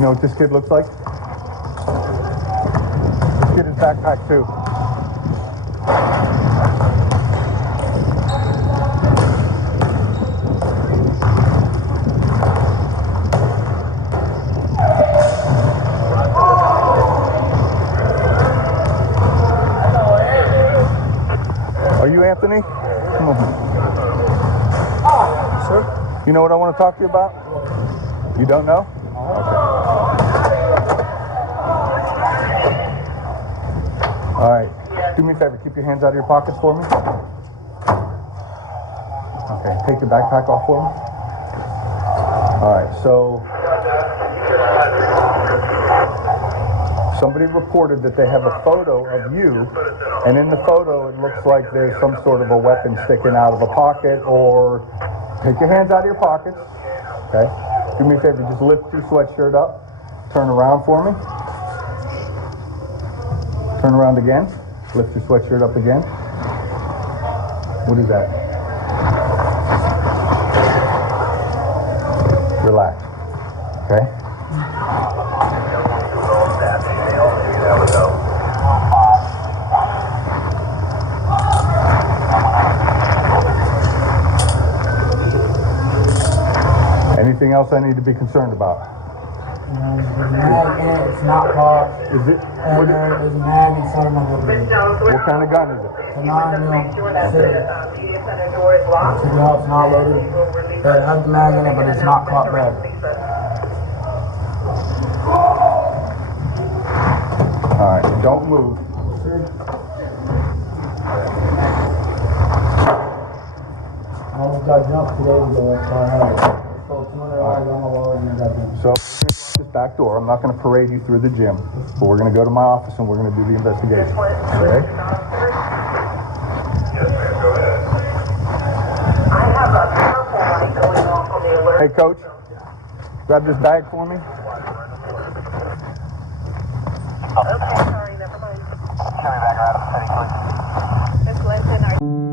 you know what this kid looks like? Let's get his backpack too. Are you Anthony? Come on. Sir? You know what I want to talk to you about? You don't know? Okay. All right. Do me a favor. Keep your hands out of your pockets for me. Okay. Take your backpack off for me. All right. So somebody reported that they have a photo of you, and in the photo it looks like there's some sort of a weapon sticking out of a pocket, or take your hands out of your pockets. Okay? Do me a favor, just lift your sweatshirt up. Turn around for me. Turn around again. Lift your sweatshirt up again. What is that? Relax. Okay? Anything else I need to be concerned about? There's a mag in it, it's not popped. Is it? And there is a mag inside of my book. What kind of gun is it? It's a 9mm. Check it out, it's not loaded. It has the mag in it, but it's not popped back. Alright, don't move. I almost got jumped 2 days ago, that's why I had it. So, this back door, I'm not going to parade you through the gym, but we're going to go to my office and we're going to do the investigation. Okay? Hey, Coach, grab this bag for me. Okay, sorry, never mind. Carry back around to the city, please. Miss Linton,